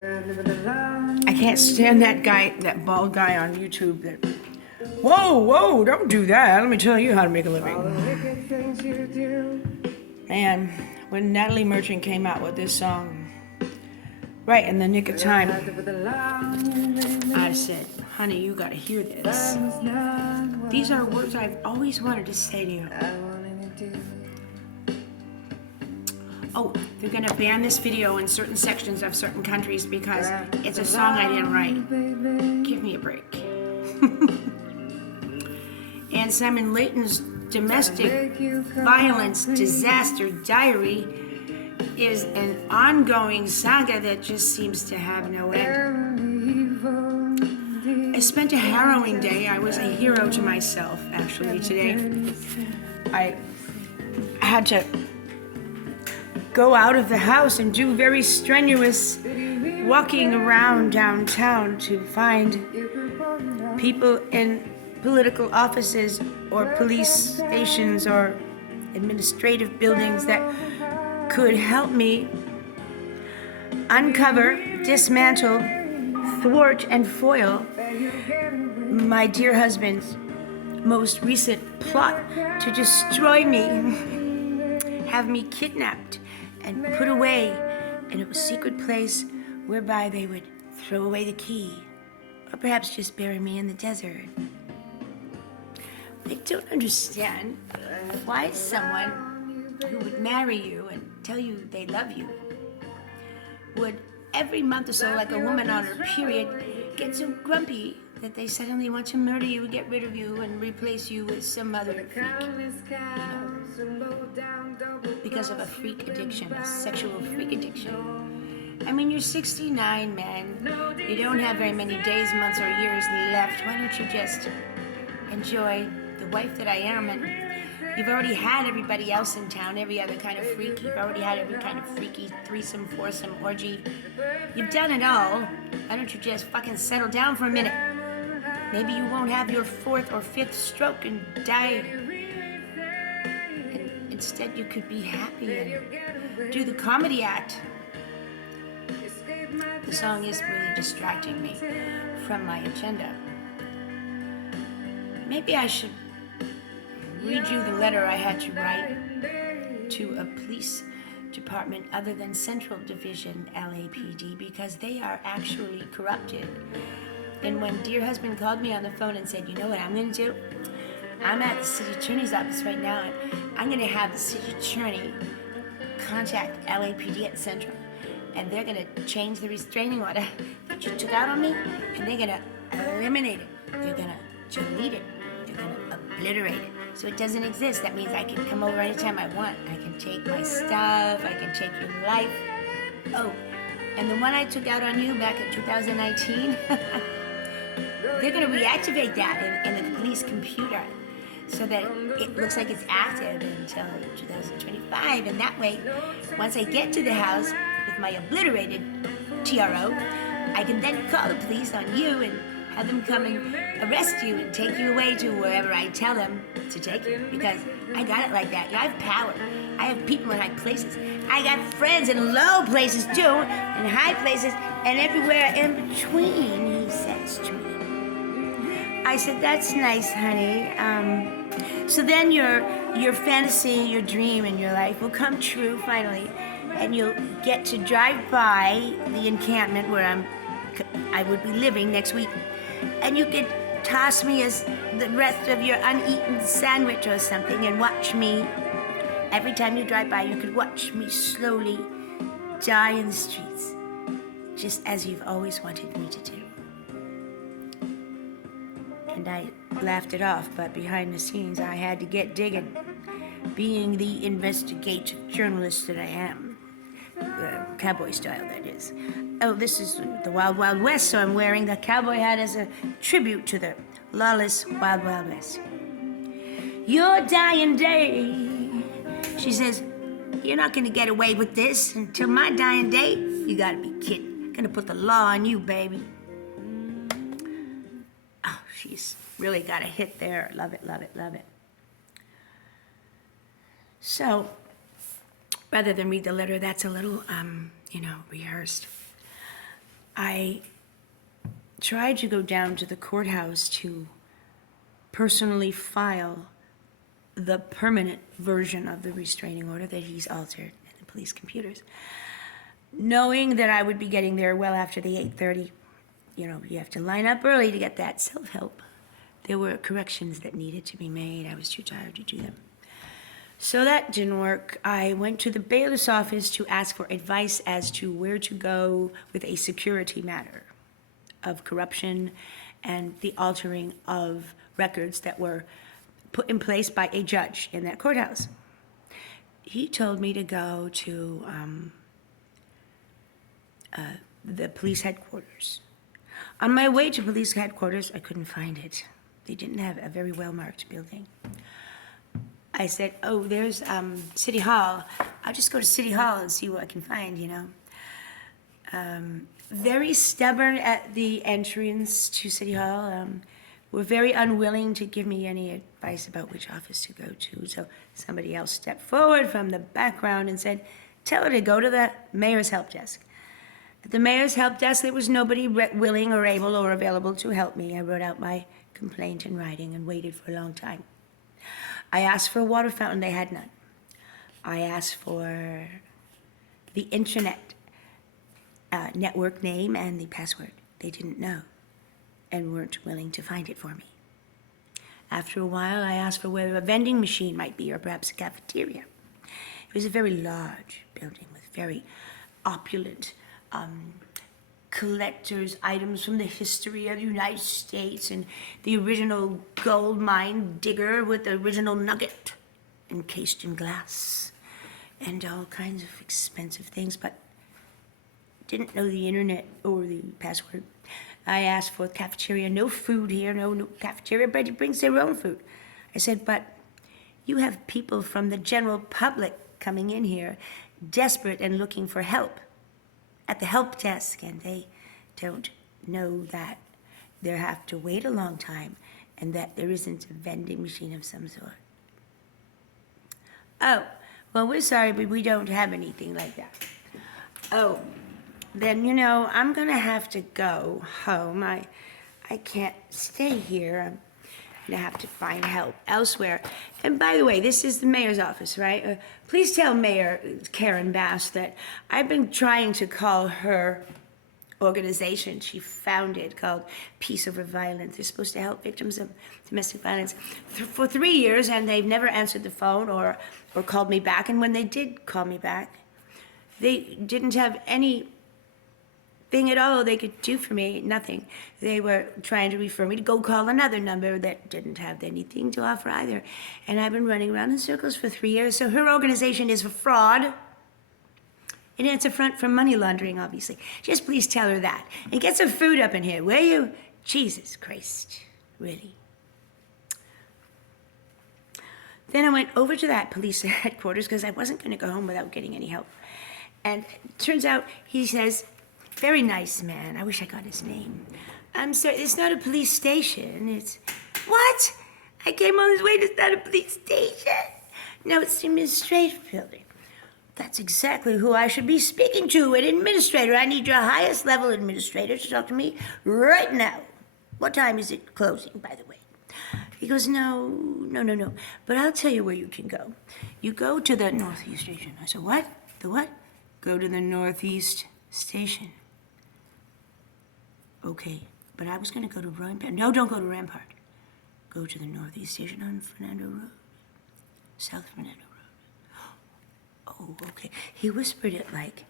I can't stand that guy, that bald guy on YouTube that, whoa, don't do that. Let me tell you how to make a living. And when Natalie Merchant came out with this song, right in the nick of time, I said, honey, you gotta hear this. These are words I've always wanted to say to you. Oh, they're gonna ban this video in certain sections of certain countries because it's a song I didn't write. Give me a break. And Simon Layton's domestic violence disaster diary is an ongoing saga that just seems to have no end. I spent a harrowing day. I was a hero to myself, actually, today. I had to go out of the house and do very strenuous walking around downtown to find people in political offices or police stations or administrative buildings that could help me uncover, dismantle, thwart, and foil my dear husband's most recent plot to destroy me, have me kidnapped and put away in a secret place whereby they would throw away the key, or perhaps just bury me in the desert. I don't understand why someone who would marry you and tell you they love you would every month or so, like a woman on her period, get so grumpy that they suddenly want to murder you, get rid of you, and replace you with some other freak. Because of a freak addiction, a sexual freak addiction. I mean, you're 69, man. You don't have very many days, months, or years left. Why don't you just enjoy the wife that I am? And you've already had everybody else in town, every other kind of freak. You've already had every kind of freaky threesome, foursome, orgy. You've done it all. Why don't you just fucking settle down for a minute? Maybe you won't have your fourth or fifth stroke and die. And instead, you could be happy and do the comedy act. The song is really distracting me from my agenda. Maybe I should read you the letter I had to write to a police department other than Central Division LAPD, because they are actually corrupted. And when dear husband called me on the phone and said, you know what I'm going to do? I'm at the city attorney's office right now, and I'm going to have the city attorney contact LAPD at Central, and they're going to change the restraining order that you took out on me, and they're going to eliminate it. They're going to delete it. They're going to obliterate it. So it doesn't exist. That means I can come over anytime I want. I can take my stuff. I can take your life. Oh, and the one I took out on you back in 2019, they're going to reactivate that in the police computer so that it looks like it's active until 2025. And that way, once I get to the house with my obliterated TRO, I can then call the police on you and have them come and arrest you and take you away to wherever I tell them to take you, because I got it like that. I have power. I have people in high places. I got friends in low places too, and high places, and everywhere in between, he says to me. I said, that's nice, honey. So then your fantasy, your dream in your life will come true finally, and you'll get to drive by the encampment where I would be living next week, and you could toss me as the rest of your uneaten sandwich or something and watch me. Every time you drive by, you could watch me slowly die in the streets, just as you've always wanted me to do. And I laughed it off, but behind the scenes, I had to get digging, being the investigative journalist that I am. Cowboy style, that is. Oh, this is the Wild Wild West, so I'm wearing the cowboy hat as a tribute to the lawless Wild Wild West. Your dying day, she says, you're not gonna get away with this until my dying day. You gotta be kidding. I'm gonna put the law on you, baby. Oh, she's really got a hit there. Love it, love it, love it. So, rather than read the letter, that's a little, rehearsed. I tried to go down to the courthouse to personally file the permanent version of the restraining order that he's altered in the police computers, knowing that I would be getting there well after the 8:30. You have to line up early to get that self-help. There were corrections that needed to be made. I was too tired to do them. So that didn't work. I went to the bailiff's office to ask for advice as to where to go with a security matter of corruption and the altering of records that were put in place by a judge in that courthouse. He told me to go to the police headquarters. On my way to police headquarters, I couldn't find it. They didn't have a very well-marked building. I said, oh, there's City Hall. I'll just go to City Hall and see what I can find, Very stubborn at the entrance to City Hall. Were very unwilling to give me any advice about which office to go to. So somebody else stepped forward from the background and said, tell her to go to the mayor's help desk. At the mayor's help desk, there was nobody willing or able or available to help me. I wrote out my complaint in writing and waited for a long time. I asked for a water fountain, they had none. I asked for the internet network name and the password. They didn't know and weren't willing to find it for me. After a while, I asked for whether a vending machine might be or perhaps a cafeteria. It was a very large building with very opulent collector's items from the history of the United States and the original gold mine digger with the original nugget encased in glass and all kinds of expensive things, but didn't know the internet or the password. I asked for the cafeteria, no food here, no cafeteria, everybody brings their own food. I said, but you have people from the general public coming in here, desperate and looking for help at the help desk, and they don't know that they have to wait a long time and that there isn't a vending machine of some sort. Oh, well, we're sorry, but we don't have anything like that. Oh, then, I'm gonna have to go home. I can't stay here. I'm gonna have to find help elsewhere. And by the way, this is the mayor's office, right? Please tell Mayor Karen Bass that I've been trying to call her organization she founded called Peace Over Violence. They're supposed to help victims of domestic violence for 3 years, and they've never answered the phone or called me back. And when they did call me back, they didn't have anything at all they could do for me, nothing. They were trying to refer me to go call another number that didn't have anything to offer either. And I've been running around in circles for 3 years. So her organization is a fraud. And it's a front for money laundering, obviously. Just please tell her that. And get some food up in here, will you? Jesus Christ, really. Then I went over to that police headquarters because I wasn't going to go home without getting any help. And it turns out, he says, very nice man. I wish I got his name. I'm sorry, it's not a police station. It's, what? I came all this way, it's not a police station. No, it's the administrative building. That's exactly who I should be speaking to, an administrator. I need your highest level administrator to talk to me right now. What time is it closing, by the way? He goes, no. But I'll tell you where you can go. You go to the Northeast Station. I said, what? The what? Go to the Northeast Station. Okay, but I was going to go to Rampart. No, don't go to Rampart. Go to the Northeast Station on Fernando Road. South Fernando Road. Oh, okay. He whispered it like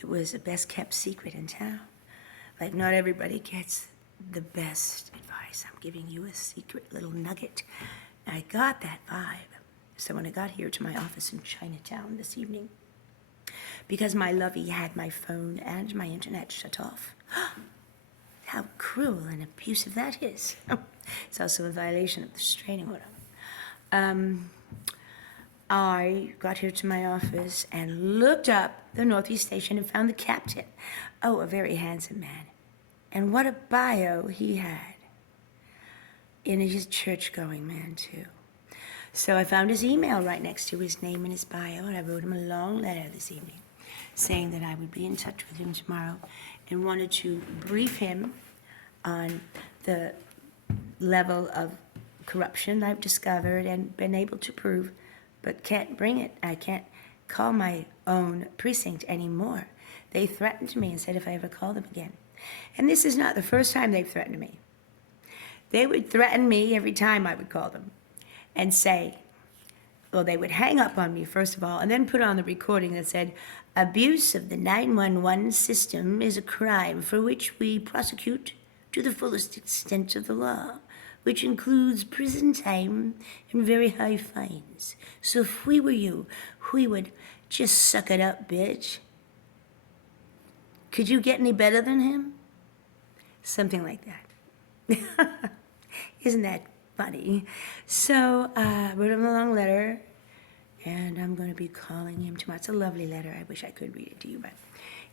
it was the best kept secret in town. Like not everybody gets the best advice. I'm giving you a secret little nugget. I got that vibe. So when I got here to my office in Chinatown this evening, because my lovey had my phone and my internet shut off. How cruel and abusive that is. It's also a violation of the restraining order. I got here to my office and looked up the Northeast Station and found the captain. Oh, a very handsome man. And what a bio he had. And he's a church-going man, too. So I found his email right next to his name and his bio, and I wrote him a long letter this evening saying that I would be in touch with him tomorrow and wanted to brief him on the level of corruption I've discovered and been able to prove, but can't bring it. I can't call my own precinct anymore. They threatened me and said if I ever call them again. And this is not the first time they've threatened me. They would threaten me every time I would call them and say, well, they would hang up on me, first of all, and then put on the recording that said, abuse of the 911 system is a crime for which we prosecute to the fullest extent of the law, which includes prison time and very high fines. So if we were you, we would just suck it up, bitch. Could you get any better than him? Something like that. Isn't that funny? So I wrote him a long letter, and I'm going to be calling him tomorrow. It's a lovely letter. I wish I could read it to you, but,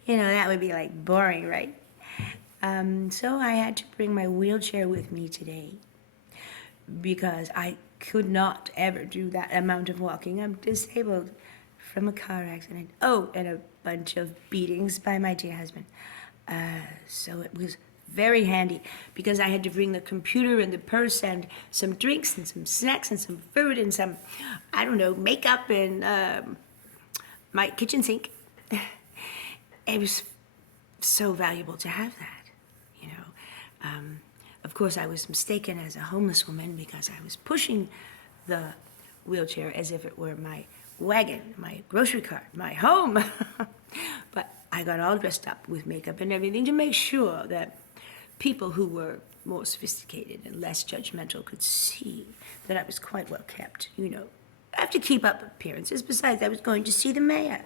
that would be like boring, right? So I had to bring my wheelchair with me today because I could not ever do that amount of walking. I'm disabled from a car accident. Oh, and a bunch of beatings by my dear husband. So it was very handy because I had to bring the computer and the purse and some drinks and some snacks and some food and some, makeup and my kitchen sink. It was so valuable to have that, Of course, I was mistaken as a homeless woman because I was pushing the wheelchair as if it were my wagon, my grocery cart, my home. But I got all dressed up with makeup and everything to make sure that people who were more sophisticated and less judgmental could see that I was quite well kept, I have to keep up appearances. Besides, I was going to see the mayor.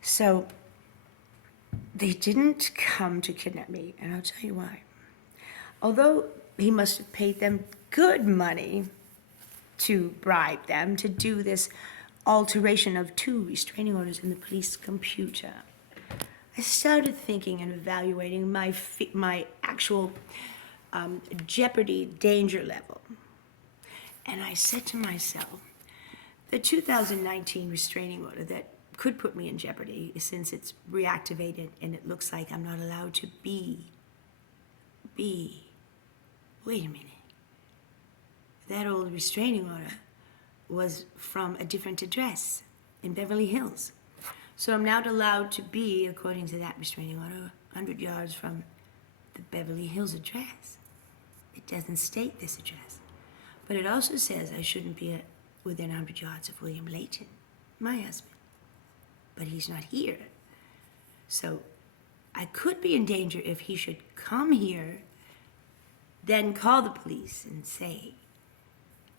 So they didn't come to kidnap me, and I'll tell you why. Although he must have paid them good money to bribe them to do this alteration of 2 restraining orders in the police computer, I started thinking and evaluating my actual jeopardy danger level. And I said to myself, the 2019 restraining order that could put me in jeopardy since it's reactivated and it looks like I'm not allowed to be. Wait a minute. That old restraining order was from a different address in Beverly Hills. So I'm not allowed to be, according to that restraining order, 100 yards from the Beverly Hills address. It doesn't state this address. But it also says I shouldn't be within 100 yards of William Layton, my husband. But he's not here. So I could be in danger if he should come here, then call the police and say,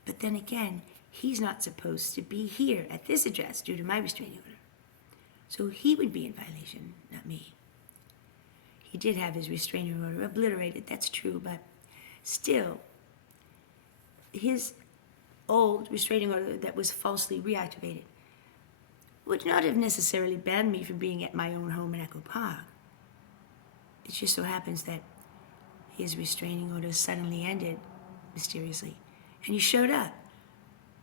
but then again, he's not supposed to be here at this address due to my restraining order. So he would be in violation, not me. He did have his restraining order obliterated, that's true, but still, his old restraining order that was falsely reactivated would not have necessarily banned me from being at my own home in Echo Park. It just so happens that his restraining order suddenly ended, mysteriously, and he showed up.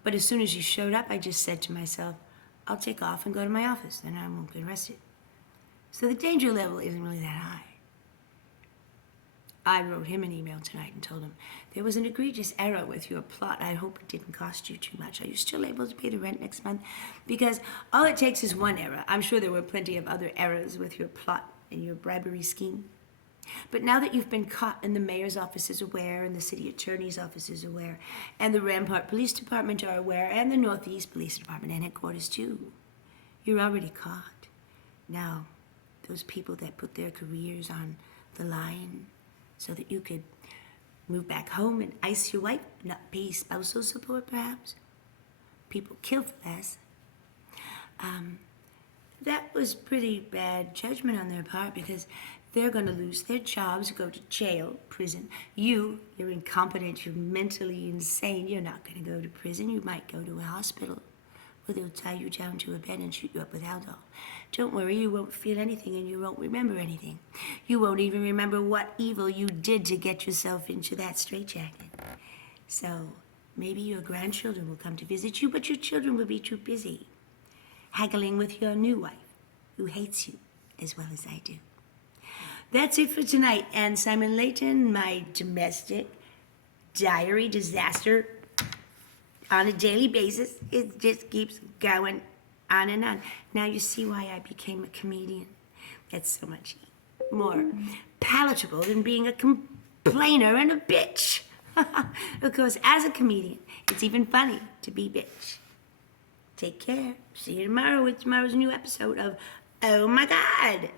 But as soon as he showed up, I just said to myself, I'll take off and go to my office, then I won't get arrested. So the danger level isn't really that high. I wrote him an email tonight and told him, there was an egregious error with your plot. I hope it didn't cost you too much. Are you still able to pay the rent next month? Because all it takes is one error. I'm sure there were plenty of other errors with your plot and your bribery scheme. But now that you've been caught and the mayor's office is aware and the city attorney's office is aware and the Rampart Police Department are aware and the Northeast Police Department and headquarters too, you're already caught. Now, those people that put their careers on the line so that you could move back home and ice your wife, not pay spousal support perhaps, people kill for less. That was pretty bad judgment on their part because they're going to lose their jobs, go to jail, prison. You're incompetent, you're mentally insane. You're not going to go to prison. You might go to a hospital where they'll tie you down to a bed and shoot you up with Haldol. Don't worry, you won't feel anything and you won't remember anything. You won't even remember what evil you did to get yourself into that straitjacket. So maybe your grandchildren will come to visit you, but your children will be too busy haggling with your new wife who hates you as well as I do. That's it for tonight. And Simon Layton, my domestic diary disaster on a daily basis, it just keeps going on and on. Now you see why I became a comedian. It's so much more palatable than being a complainer and a bitch. Because as a comedian, it's even funny to be bitch. Take care. See you tomorrow with tomorrow's new episode of Oh My God.